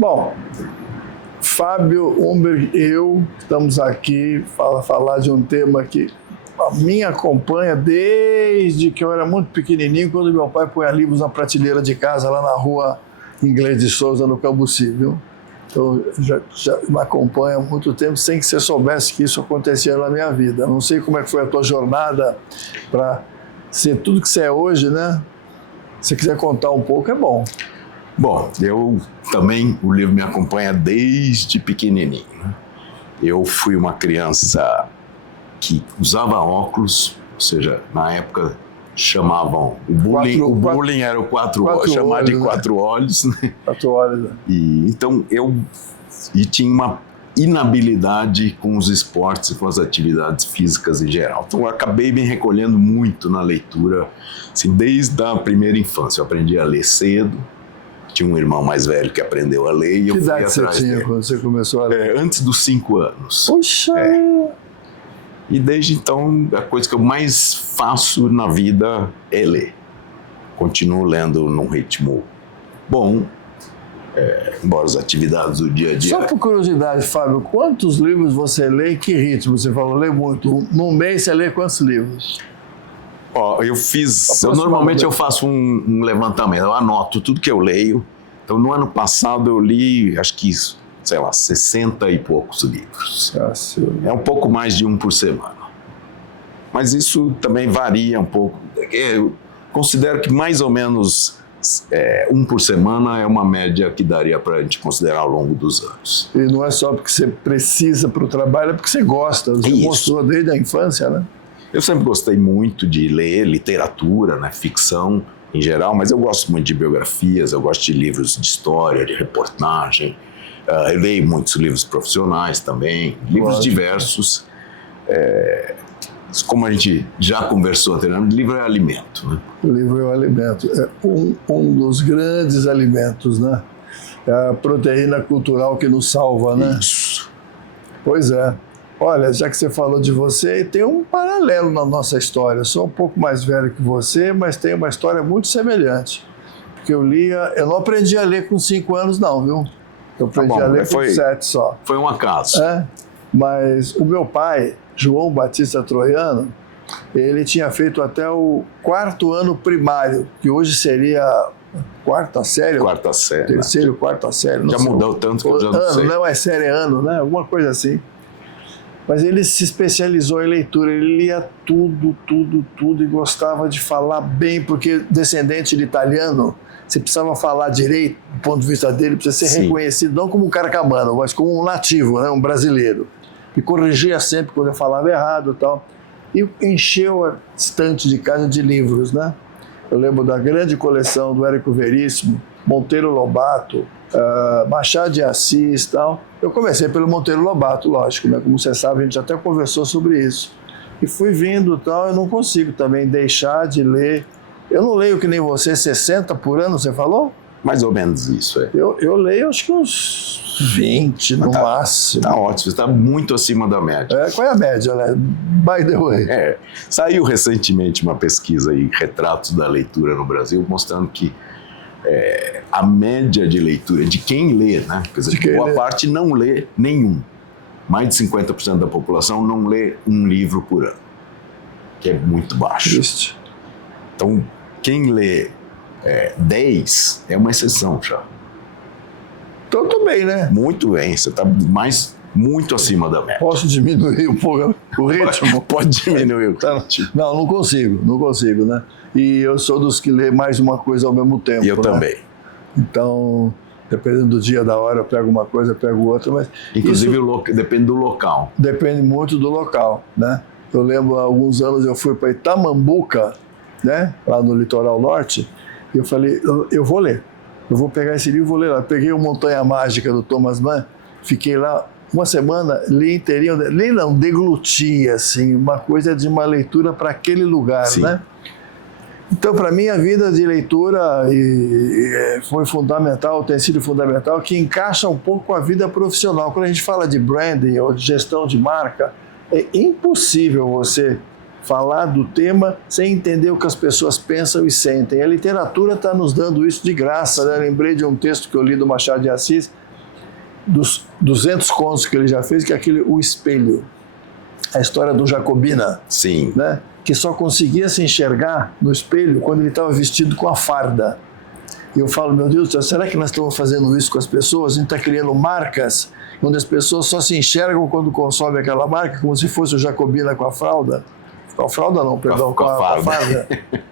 Bom, Fábio Umberg e eu estamos aqui para falar de um tema que a mim acompanha desde que eu era muito pequenininho, quando meu pai punha livros na prateleira de casa, lá na rua Inglês de Souza, no Cambuci, viu? Então, já me acompanha há muito tempo, sem que você soubesse que isso acontecia na minha vida. Não sei como é que foi a tua jornada para ser tudo que você é hoje, né? Se você quiser contar um pouco, é bom. Bom, eu também, o livro me acompanha desde pequenininho. Eu fui uma criança que usava óculos, ou seja, na época chamavam o bullying era o quatro olhos, chamar de quatro olhos, né? 4 olhos. Né? E então eu tinha uma inabilidade com os esportes e com as atividades físicas em geral. Então eu acabei me recolhendo muito na leitura, assim, desde a primeira infância. Eu aprendi a ler cedo. Tinha um irmão mais velho que aprendeu a ler e eu fui atrás dele. Que idade você tinha quando você começou a ler? Antes dos 5 anos. Puxa! E desde então, a coisa que eu mais faço na vida é ler. Continuo lendo num ritmo bom, embora as atividades do dia a dia... Só por curiosidade, Fábio, quantos livros você lê e que ritmo? Você falou, lê muito. Num mês você lê quantos livros? Normalmente eu faço um levantamento, eu anoto tudo que eu leio. Então, no ano passado eu li, acho que, 60 e poucos livros. É um pouco mais de um por semana. Mas isso também varia um pouco. Eu considero que mais ou menos um por semana é uma média que daria para a gente considerar ao longo dos anos. E não é só porque você precisa para o trabalho, é porque você gosta. Você mostrou desde a infância, né? Eu sempre gostei muito de ler literatura, né, ficção em geral, mas eu gosto muito de biografias, eu gosto de livros de história, de reportagem. Eu leio muitos livros profissionais também, livros diversos. Como a gente já conversou anteriormente, livro é alimento. Né? O livro é o alimento. É um dos grandes alimentos, né? É a proteína cultural que nos salva, né? Isso. Pois é. Olha, já que você falou de você, tem um paralelo na nossa história. Eu sou um pouco mais velho que você, mas tem uma história muito semelhante. Porque eu não aprendi a ler com 5 anos não, viu? Eu aprendi a ler com 7 só. Foi um acaso. Mas o meu pai, João Batista Troiano, ele tinha feito até o 4º ano primário, que hoje seria quarta série. Terceiro, quarta série. Já mudou tanto que eu já não sei. Não é série, é ano, né? Alguma coisa assim. Mas ele se especializou em leitura, ele lia tudo e gostava de falar bem, porque descendente de italiano, você precisava falar direito, do ponto de vista dele, precisa ser reconhecido, não como um carcamano, mas como um nativo, né, um brasileiro. E corrigia sempre quando eu falava errado e tal. E encheu a estante de casa de livros, né? Eu lembro da grande coleção do Érico Veríssimo, Monteiro Lobato, Machado de Assis e tal. Eu comecei pelo Monteiro Lobato, lógico, né? Como você sabe, a gente até conversou sobre isso. E fui vindo e tal, eu não consigo também deixar de ler. Eu não leio que nem você, 60 por ano, você falou? Mais ou menos isso, Eu leio acho que uns 20 no máximo. Tá ótimo, você está muito acima da média. Qual é a média, né? By the way. Saiu recentemente uma pesquisa aí, Retratos da Leitura no Brasil, mostrando que a média de leitura de quem lê, né? Quer dizer, boa parte não lê nenhum. Mais de 50% da população não lê um livro por ano, que é muito baixo. Triste. Então, quem lê 10 é uma exceção já. Então, tudo bem, né? Muito bem, você está muito acima da média. Posso diminuir um pouco o ritmo? Pode diminuir o ritmo. Não consigo, né? E eu sou dos que lê mais uma coisa ao mesmo tempo. E eu também. Então, dependendo do dia, da hora, eu pego uma coisa, eu pego outra. Mas inclusive, depende do local. Depende muito do local, né? Eu lembro, há alguns anos, eu fui para Itamambuca, né? Lá no litoral norte, e eu falei, eu vou ler. Eu vou pegar esse livro e vou ler lá. Eu peguei o Montanha Mágica, do Thomas Mann, fiquei lá uma semana, li inteirinho, li não, degluti, assim, uma coisa de uma leitura para aquele lugar, né? Então, para mim, a vida de leitura foi fundamental, tem sido fundamental, que encaixa um pouco com a vida profissional. Quando a gente fala de branding ou de gestão de marca, é impossível você falar do tema sem entender o que as pessoas pensam e sentem. A literatura está nos dando isso de graça, né? Lembrei de um texto que eu li do Machado de Assis, dos 200 contos que ele já fez, que é aquele O Espelho. A história do Jacobina. Sim. Né? Que só conseguia se enxergar no espelho quando ele estava vestido com a farda. E eu falo, meu Deus do céu, será que nós estamos fazendo isso com as pessoas? A gente está criando marcas onde as pessoas só se enxergam quando consomem aquela marca, como se fosse o Jacobina com a fralda. Com a fralda não, perdão, com a farda.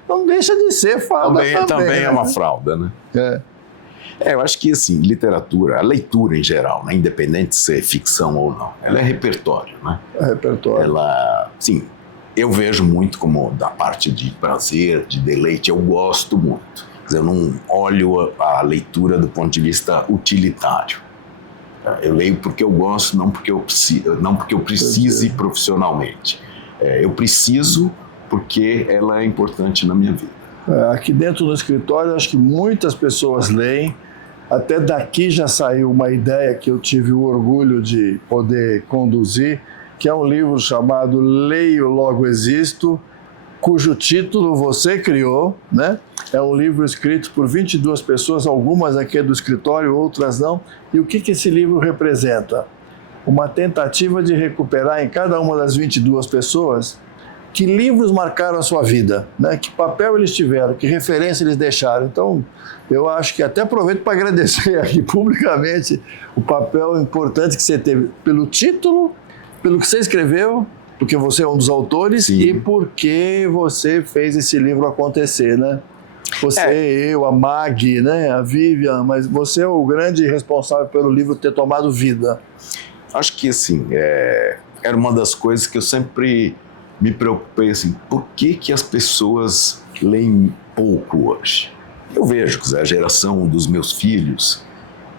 Não deixa de ser farda também né? é uma fralda, né? Eu acho que, assim, literatura, a leitura em geral, né, independente de ser ficção ou não, ela é repertório, né? É repertório. Ela, sim, eu vejo muito como da parte de prazer, de deleite, eu gosto muito. Quer dizer, eu não olho a leitura do ponto de vista utilitário. Eu leio porque eu gosto, não porque eu precise profissionalmente. Eu preciso porque ela é importante na minha vida. Aqui dentro do escritório, acho que muitas pessoas leem. Até daqui já saiu uma ideia que eu tive o orgulho de poder conduzir, que é um livro chamado Leio, Logo Existo, cujo título você criou, né? É um livro escrito por 22 pessoas, algumas aqui do escritório, outras não. E o que esse livro representa? Uma tentativa de recuperar em cada uma das 22 pessoas que livros marcaram a sua vida, né? Que papel eles tiveram, que referência eles deixaram. Então, eu acho que até aproveito para agradecer aqui publicamente o papel importante que você teve pelo título, pelo que você escreveu, porque você é um dos autores. Sim. E porque você fez esse livro acontecer, né? Você, eu, a Mag, né? A Vivian, mas você é o grande responsável pelo livro ter tomado vida. Acho que, assim, era uma das coisas que eu sempre me preocupei, assim, por que as pessoas leem pouco hoje? Eu vejo que a geração dos meus filhos,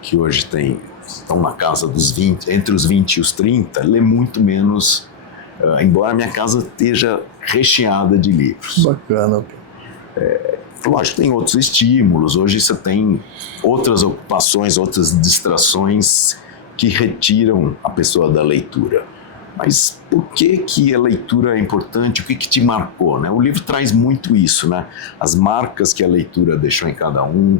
que hoje estão na casa dos 20, entre os 20 e os 30, lê muito menos, embora a minha casa esteja recheada de livros. Bacana. Lógico, tem outros estímulos, hoje você tem outras ocupações, outras distrações que retiram a pessoa da leitura. Mas por que a leitura é importante? O que te marcou, né? O livro traz muito isso, né? As marcas que a leitura deixou em cada um,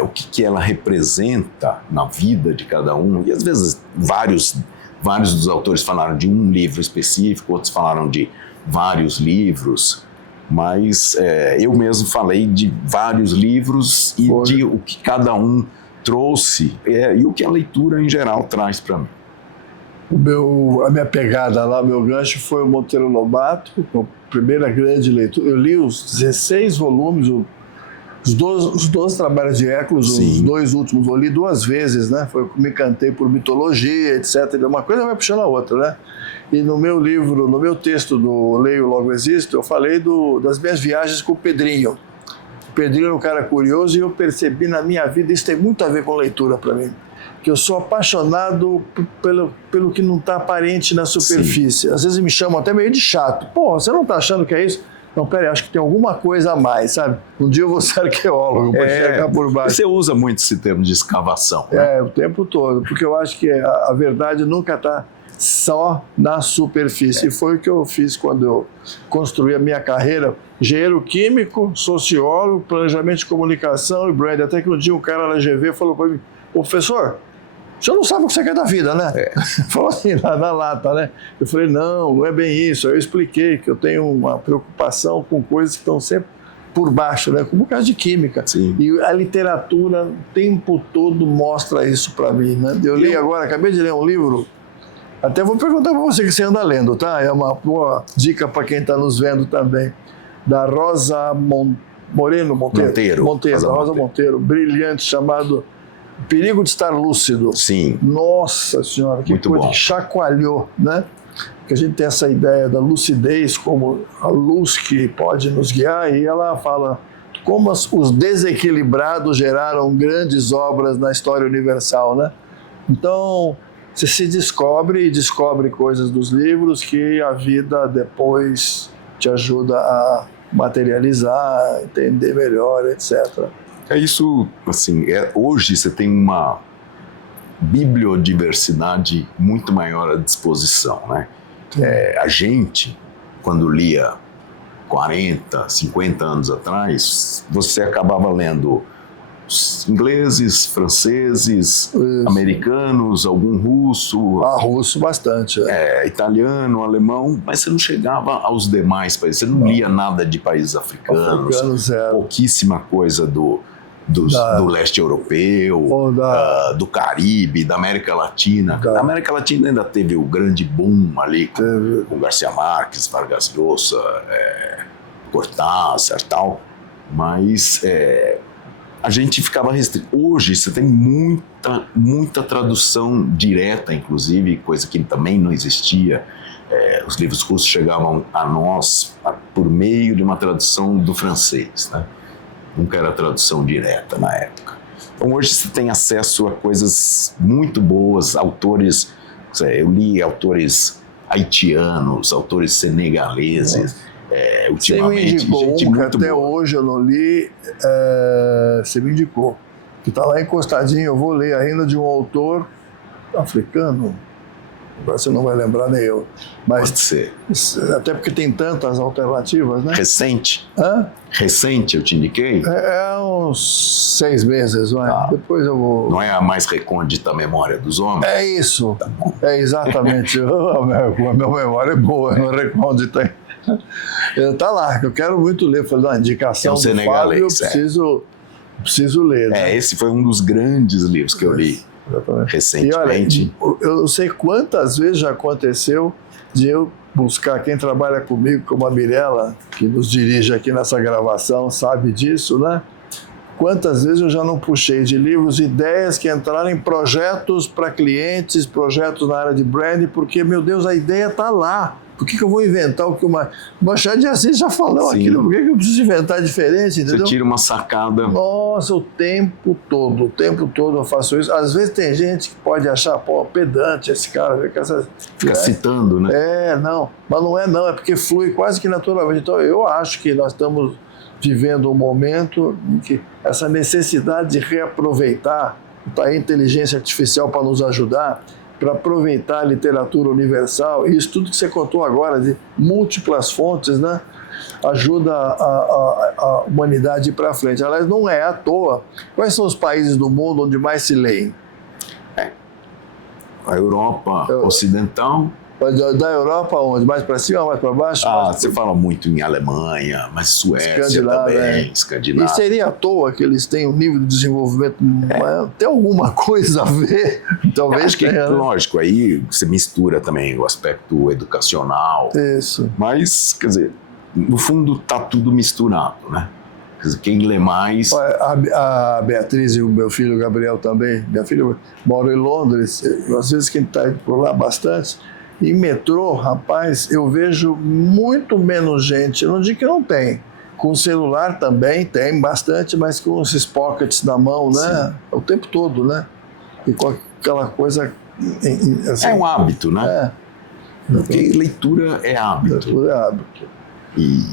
o que ela representa na vida de cada um. E às vezes vários dos autores falaram de um livro específico, outros falaram de vários livros, mas eu mesmo falei de vários livros e de o que cada um trouxe e o que a leitura em geral traz para mim. A minha pegada lá, meu gancho foi o Monteiro Lobato, a primeira grande leitura. Eu li os 16 volumes, os 12 trabalhos de Hércules, os 2 últimos eu li 2 vezes, né? Me encantei por mitologia, etc. Uma coisa vai puxando a outra, né? E no meu livro, no meu texto do Leio, Logo Existo, eu falei das minhas viagens com o Pedrinho. O Pedrinho era um cara curioso e eu percebi na minha vida, isso tem muito a ver com leitura para mim, que eu sou apaixonado pelo que não está aparente na superfície. Sim. Às vezes me chamam até meio de chato. Pô, você não está achando que é isso? Não, peraí, acho que tem alguma coisa a mais, sabe? Um dia eu vou ser arqueólogo, vou chegar por baixo. Você usa muito esse termo de escavação, né? O tempo todo, porque eu acho que a verdade nunca está só na superfície. E foi o que eu fiz quando eu construí a minha carreira. Engenheiro químico, sociólogo, planejamento de comunicação e brand. Até que um dia um cara na GV falou para mim, professor, o senhor não sabe o que você quer da vida, né? Falou assim, na lata, né? Eu falei, não é bem isso. Aí eu expliquei que eu tenho uma preocupação com coisas que estão sempre por baixo, né? Como o caso de química. Sim. E a literatura o tempo todo mostra isso para mim, né? Eu li agora, acabei de ler um livro, até vou perguntar para você que você anda lendo, tá? É uma boa dica para quem está nos vendo também. Da Rosa Monteiro, Rosa Monteiro, brilhante, chamado Perigo de Estar Lúcido. Sim. Nossa Senhora, que muito coisa bom. Que chacoalhou, né? Que a gente tem essa ideia da lucidez como a luz que pode nos guiar, e ela fala como os desequilibrados geraram grandes obras na história universal, né? Então, você se descobre coisas dos livros que a vida depois te ajuda a materializar, entender melhor, etc. É isso, assim, hoje você tem uma bibliodiversidade muito maior à disposição, né? A gente, quando lia 40, 50 anos atrás, você acabava lendo Os ingleses, franceses, americanos, algum russo. Russo bastante. Italiano, alemão, mas você não chegava aos demais países. Você não lia nada de países africanos. Pouquíssima coisa do leste europeu, do Caribe, da América Latina. Na América Latina ainda teve o grande boom ali com Garcia Marques, Vargas Llosa, Cortázar e tal, mas a gente ficava restrito. Hoje você tem muita tradução direta, inclusive, coisa que também não existia. Os livros russos chegavam a nós por meio de uma tradução do francês, né? Nunca era tradução direta na época. Então hoje você tem acesso a coisas muito boas, autores, eu li autores haitianos, autores senegaleses, ultimamente. Você me indicou gente que muito até boa. hoje eu não li, você me indicou, que está lá encostadinho, eu vou ler ainda de um autor africano. Agora você não vai lembrar nem eu. Mas, pode ser. Até porque tem tantas alternativas, né? Recente? Hã? Recente, eu te indiquei? Uns 6 meses, não é? Depois eu vou... Não é a mais recôndita memória dos homens? É isso. É exatamente. A minha memória é boa, não é recôndita. Tá lá, eu quero muito ler. Fazer uma indicação do Fábio, eu preciso ler. Né? Esse foi um dos grandes livros que eu li. Exatamente. Recentemente. E olha, eu sei quantas vezes já aconteceu de eu buscar quem trabalha comigo, como a Mirella, que nos dirige aqui nessa gravação, sabe disso, né? Quantas vezes eu já não puxei de livros ideias que entraram em projetos para clientes, projetos na área de branding, porque, meu Deus, a ideia está lá. Por que eu vou inventar o que o Machado de Assis já falou? Sim. Aquilo? Por que eu preciso inventar diferente? Entendeu? Você tira uma sacada. Nossa, o tempo todo eu faço isso. Às vezes tem gente que pode achar, pedante esse cara. Fica citando, né? Não. Mas não é porque flui quase que naturalmente. Então eu acho que nós estamos vivendo um momento em que essa necessidade de reaproveitar, a inteligência artificial para nos ajudar, para aproveitar a literatura universal, e isso tudo que você contou agora, de múltiplas fontes, né, ajuda a humanidade a ir para frente. Aliás, não é à toa. Quais são os países do mundo onde mais se leem? A Europa Ocidental. Da Europa onde? Mais para cima, mais para baixo? Você fala muito em Alemanha, mas Suécia também, Escandinávia. E seria à toa que eles têm um nível de desenvolvimento... Tem alguma coisa a ver? Talvez acho que tenha, lógico, aí você mistura também o aspecto educacional. Isso. Mas, quer dizer, no fundo está tudo misturado, né? Quer dizer, quem lê mais... A Beatriz e o meu filho Gabriel também. Minha filha mora em Londres. Às vezes quem está por lá bastante... Em metrô, rapaz, eu vejo muito menos gente, eu não digo que não tem, com celular também tem bastante, mas com esses pockets na mão, né? Sim. O tempo todo, né? E com aquela coisa... Assim, é um hábito, né? Porque leitura é hábito. Leitura é hábito. E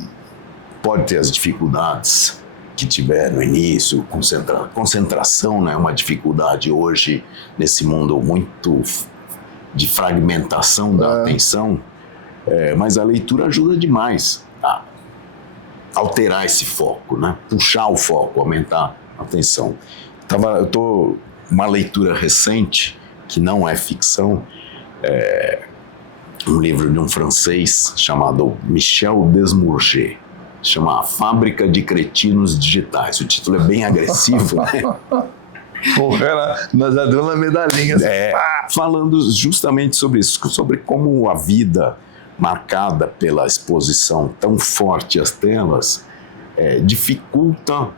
pode ter as dificuldades que tiver no início, concentração, né? É uma dificuldade hoje nesse mundo muito... de fragmentação da atenção, mas a leitura ajuda demais a alterar esse foco, né? Puxar o foco, aumentar a atenção. Eu estou uma leitura recente, que não é ficção, um livro de um francês chamado Michel Desmourget, chama A Fábrica de Cretinos Digitais. O título é bem agressivo, né? Nós já deu uma medalhinha. Falando justamente sobre isso, sobre como a vida marcada pela exposição tão forte às telas dificulta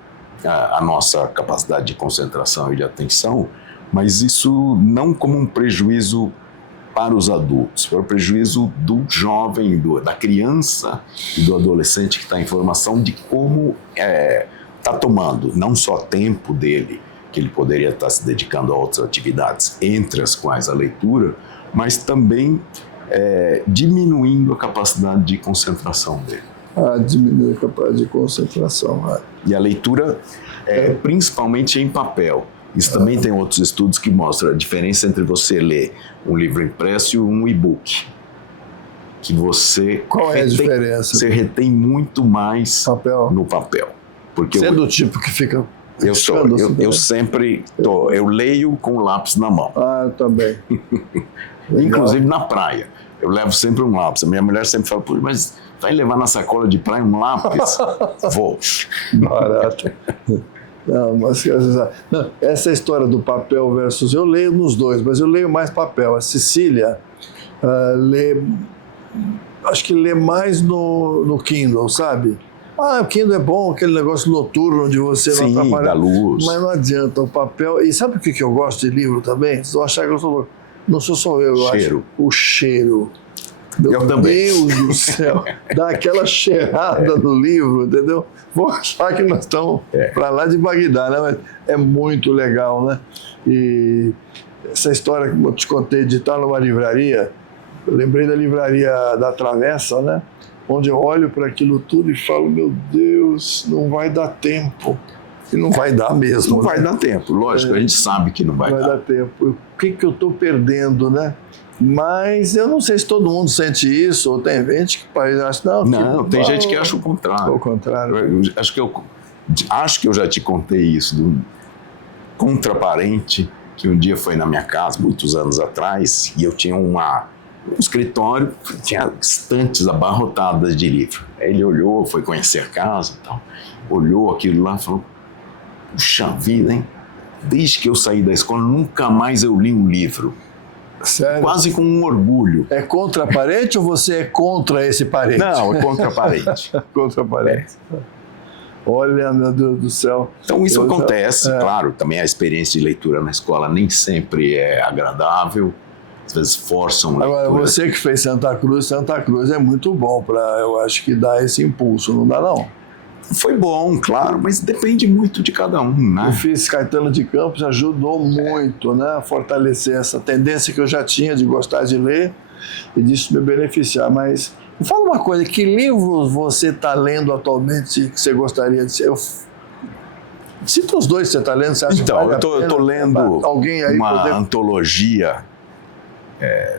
a nossa capacidade de concentração e de atenção, mas isso não como um prejuízo para os adultos, para o prejuízo do jovem, da criança e do adolescente que está em formação de como está tomando não só tempo dele, que ele poderia estar se dedicando a outras atividades, entre as quais a leitura, mas também diminuindo a capacidade de concentração dele. Diminuir a capacidade de concentração. E a leitura, principalmente em papel. Isso também tem outros estudos que mostram a diferença entre você ler um livro impresso e um e-book. Que você... Qual é a diferença? Você retém muito mais no papel. Porque você é do tipo que fica Eu sempre tô. Eu leio com o lápis na mão. Ah, eu também. Inclusive na praia. Eu levo sempre um lápis. A minha mulher sempre fala, pô, mas vai levar na sacola de praia um lápis? Vou. Barato. Não, mas não, essa história do papel versus... Eu leio nos dois, mas eu leio mais papel. A Cecília acho que lê mais no Kindle, sabe? Ah, o Kindle é bom, aquele negócio noturno onde você não atrapalha. Da luz. Mas não adianta, o papel... E sabe o que eu gosto de livro também? Vocês vão achar que eu sou... Não sou só eu cheiro. Acho. O cheiro. Meu Deus do céu. Dá aquela cheirada no livro, entendeu? Vou achar que nós estamos para lá de Bagdá, né? Mas é muito legal, né? E essa história que eu te contei de estar numa livraria, eu lembrei da livraria da Travessa, né? Onde eu olho para aquilo tudo e falo, meu Deus, não vai dar tempo. E não vai dar mesmo. Não vai dar tempo, lógico, a gente sabe que não vai dar. Não vai dar tempo. O que eu estou perdendo, né? Mas eu não sei se todo mundo sente isso, ou tem gente que acha... Não, tem gente que acha o contrário. O contrário. Acho que eu já te contei isso, do contraparente, que um dia foi na minha casa, muitos anos atrás, e eu tinha um escritório, tinha estantes abarrotadas de livro. Aí ele olhou, foi conhecer a casa e tal, olhou aquilo lá e falou, puxa vida, hein? Desde que eu saí da escola, nunca mais eu li um livro. Sério? Quase com um orgulho. É contra parente ou você é contra esse parente? Não, é contra parente. Contra parente. Olha, meu Deus do céu. Então isso acontece, claro, também a experiência de leitura na escola nem sempre é agradável, às vezes forçam leitura. Agora, você que fez Santa Cruz é muito bom para, eu acho que dar esse impulso, não dá não? Foi bom, claro, mas depende muito de cada um, né? Eu fiz Caetano de Campos, ajudou muito, né, a fortalecer essa tendência que eu já tinha de gostar de ler e disso me beneficiar. Mas me fala uma coisa, que livros você está lendo atualmente que você gostaria de ser? Cita os dois que você está lendo, você acha então, que vale eu estou lendo uma antologia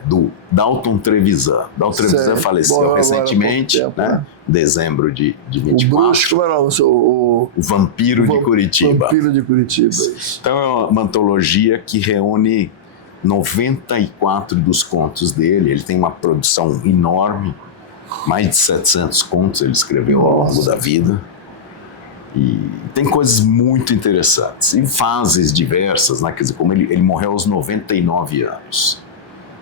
do Dalton Trevisan. Dalton Trevisan faleceu recentemente, né? Dezembro de 24. O bruxo, como era o Vampiro de Curitiba. Vampiro de Curitiba, isso. Então é uma antologia que reúne 94 dos contos dele. Ele tem uma produção enorme, mais de 700 contos ele escreveu ao longo da vida. E tem coisas muito interessantes, em fases diversas, né? Quer dizer, como ele morreu aos 99 anos.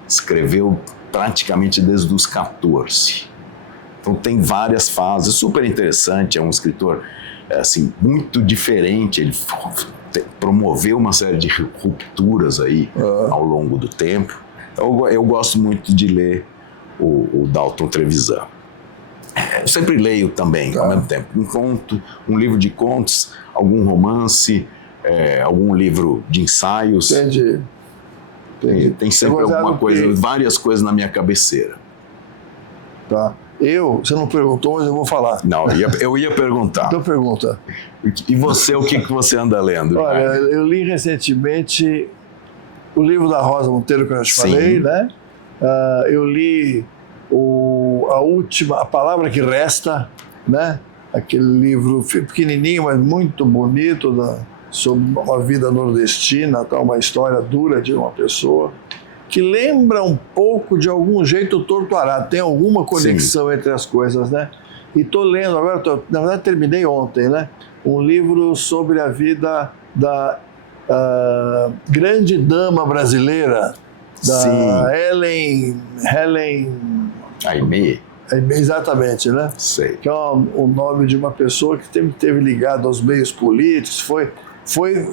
Escreveu praticamente desde os 14. Então tem várias fases, super interessante, é um escritor assim, muito diferente, ele promoveu uma série de rupturas aí ao longo do tempo. Então, eu gosto muito de ler o Dalton Trevisan. Eu sempre leio também, ao mesmo tempo, um conto, um livro de contos, algum romance, algum livro de ensaios. Entendi. Tem sempre alguma coisa, várias coisas na minha cabeceira. Tá. Você não perguntou, mas eu vou falar. Não, eu ia perguntar. Então pergunta. E você, o que você anda lendo? Olha, eu li recentemente o livro da Rosa Monteiro, que eu já te falei, né? Eu li A Palavra que Resta, né? Aquele livro pequenininho, mas muito bonito, sobre uma vida nordestina, uma história dura de uma pessoa, que lembra um pouco, de algum jeito, o Torto Arado. Tem alguma conexão entre as coisas, né? E estou lendo agora, na verdade terminei ontem, né? Um livro sobre a vida da grande dama brasileira, da Helen Aimee. Exatamente, né? Sei. Que é o nome de uma pessoa que teve ligado aos meios políticos,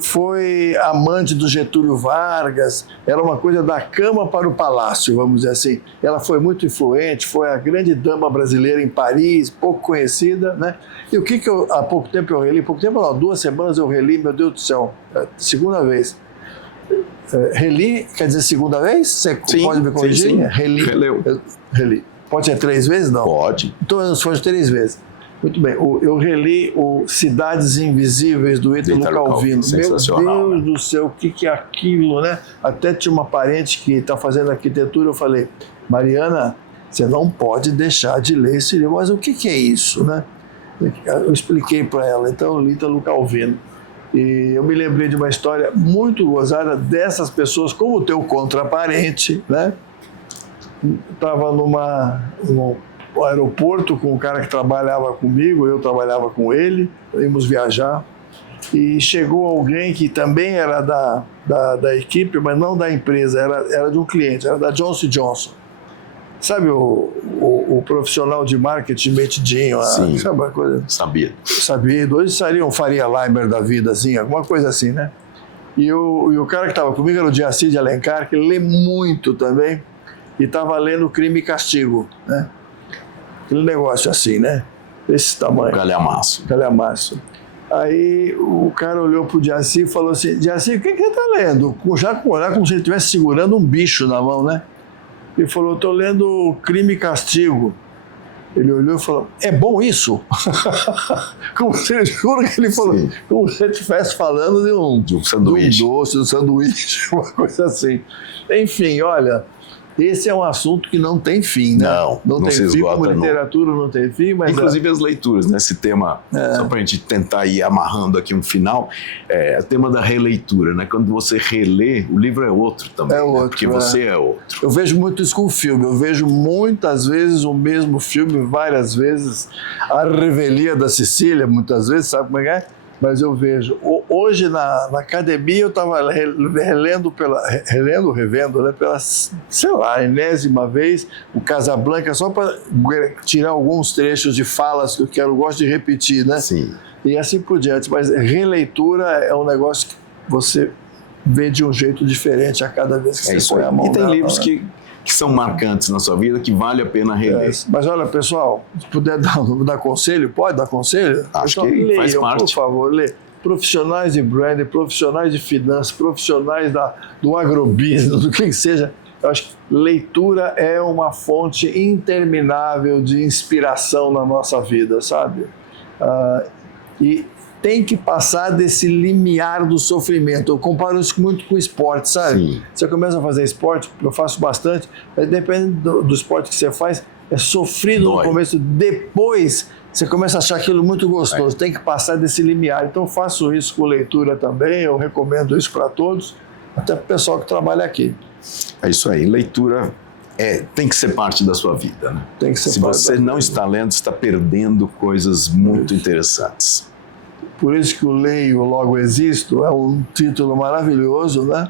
foi amante do Getúlio Vargas, era uma coisa da cama para o palácio, vamos dizer assim. Ela foi muito influente, foi a grande dama brasileira em Paris, pouco conhecida, né? E o que há pouco tempo eu reli? Pouco tempo não, 2 semanas eu reli, meu Deus do céu, segunda vez. Reli, quer dizer segunda vez? Você pode me corrigir? Sim. Reli. Pode ser 3 vezes, não? Pode. Então foi 3 vezes. Muito bem, eu reli o Cidades Invisíveis, do Ítalo Calvino. Meu Deus do céu, o que é aquilo, né? Até tinha uma parente que está fazendo arquitetura, eu falei, Mariana, você não pode deixar de ler esse livro. Mas o que é isso, né? Eu expliquei para ela, então eu li Ítalo Calvino. E eu me lembrei de uma história muito gozada dessas pessoas, como o teu contraparente, né? Estava no aeroporto com um cara que trabalhava comigo, eu trabalhava com ele, íamos viajar, e chegou alguém que também era da equipe, mas não da empresa, era de um cliente, era da Johnson & Johnson. Sabe o profissional de marketing metidinho? Sim, sabe uma coisa? Sabido. Hoje seria um Faria Limer da vida, assim, alguma coisa assim, né? E o cara que estava comigo era o Jaci de Alencar, que lê muito também, e estava lendo Crime e Castigo, né? Aquele negócio assim, né? Desse tamanho. Calhamaço. Aí o cara olhou pro Jaci e falou assim, Jaci, o que você está lendo? Já com olhar como se ele estivesse segurando um bicho na mão, né? Ele falou, estou lendo Crime e Castigo. Ele olhou e falou, é bom isso? Como se, juro que ele falou, sim, como se ele estivesse falando de um sanduíche. De um doce, de um sanduíche, uma coisa assim. Enfim, olha, esse é um assunto que não tem fim, né? Não tem fim, como literatura não tem fim, mas... Inclusive as leituras, né? Esse tema, só para a gente tentar ir amarrando aqui um final, é o tema da releitura, né? Quando você relê, o livro é outro também, né? Porque você é outro. Eu vejo muito isso com o filme, eu vejo muitas vezes o mesmo filme, várias vezes, A Revelia da Sicília, muitas vezes, sabe como é? Mas eu vejo, hoje na academia eu estava revendo, né, pela, sei lá, enésima vez, o Casablanca, só para tirar alguns trechos de falas que eu gosto de repetir, né? Sim. E assim por diante. Mas releitura é um negócio que você vê de um jeito diferente a cada vez que você põe a mão. E tem livros que são marcantes na sua vida, que vale a pena reler. Mas olha, pessoal, se puder dar conselho, pode dar conselho? Acho que faz parte. Por favor, lê. Profissionais de branding, profissionais de finanças, profissionais do agrobusiness, do que seja. Eu acho que leitura é uma fonte interminável de inspiração na nossa vida, sabe? E tem que passar desse limiar do sofrimento. Eu comparo isso muito com esporte, sabe? Sim. Você começa a fazer esporte, eu faço bastante, mas depende do esporte que você faz, é sofrido no começo, depois você começa a achar aquilo muito gostoso, tem que passar desse limiar. Então eu faço isso com leitura também, eu recomendo isso para todos, até para o pessoal que trabalha aqui. É isso aí, leitura tem que ser parte da sua vida, né? Tem que ser. Se você não está lendo, você está perdendo coisas muito interessantes. Por isso que o Leio, Logo Existo é um título maravilhoso, né?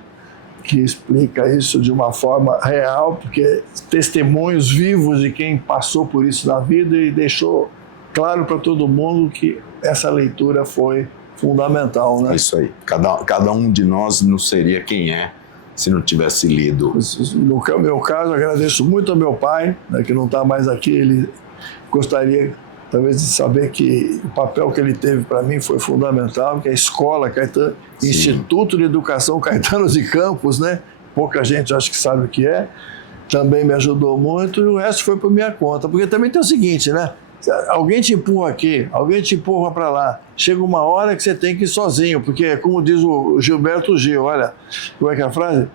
Que explica isso de uma forma real, porque testemunhos vivos de quem passou por isso na vida e deixou claro para todo mundo que essa leitura foi fundamental, né? É isso aí. Cada um de nós não seria quem é se não tivesse lido. No meu caso, agradeço muito ao meu pai, né, que não está mais aqui. Ele gostaria talvez de saber que o papel que ele teve para mim foi fundamental, que a escola Caetano, Instituto de Educação Caetano de Campos, né? Pouca gente acho que sabe o que é, também me ajudou muito, e o resto foi por minha conta. Porque também tem o seguinte, né? Alguém te empurra aqui, alguém te empurra para lá. Chega uma hora que você tem que ir sozinho, porque, como diz o Gilberto Gil, olha, como é que é a frase?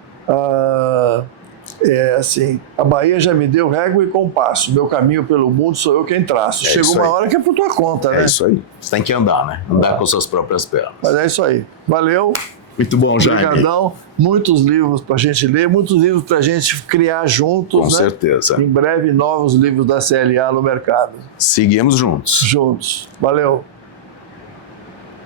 É assim, a Bahia já me deu régua e compasso, meu caminho pelo mundo sou eu quem traço. Chega uma hora que é por tua conta, né? É isso aí, você tem que andar, né? Andar com suas próprias pernas. Mas é isso aí, valeu. Muito bom, Jaime. Obrigadão. Muitos livros para a gente ler, muitos livros para a gente criar juntos. Com certeza. Em breve, novos livros da CLA no mercado. Seguimos juntos. Juntos. Valeu.